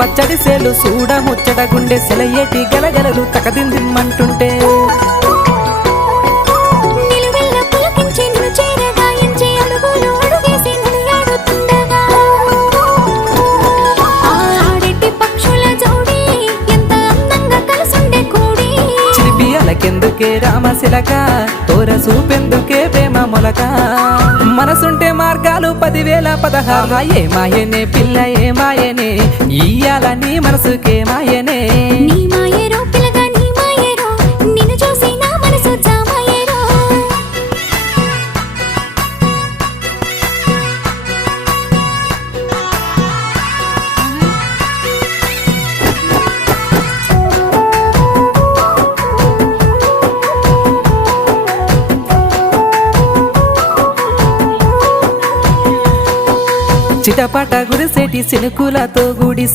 పచ్చడి సేలు సూడ ముచ్చట గుండె సెలయేటి గలగలలు తకదిందిమ్మంటుంటే కెందుకే రామశిలక తోర సూపెందుకే ప్రేమ మొలక మనసుంటే మార్గాలు 10,000 ఏ మాయనే పిల్ల ఏ మాయనే ఇయ్యాల నీ మనసుకే మాయనే నీ మాయరో పిల్లగా నీ మాయరో నిన్ను చూసి నా మనసు జామాయరో చిటపట గుడిసేటి సినుకులతో గుడి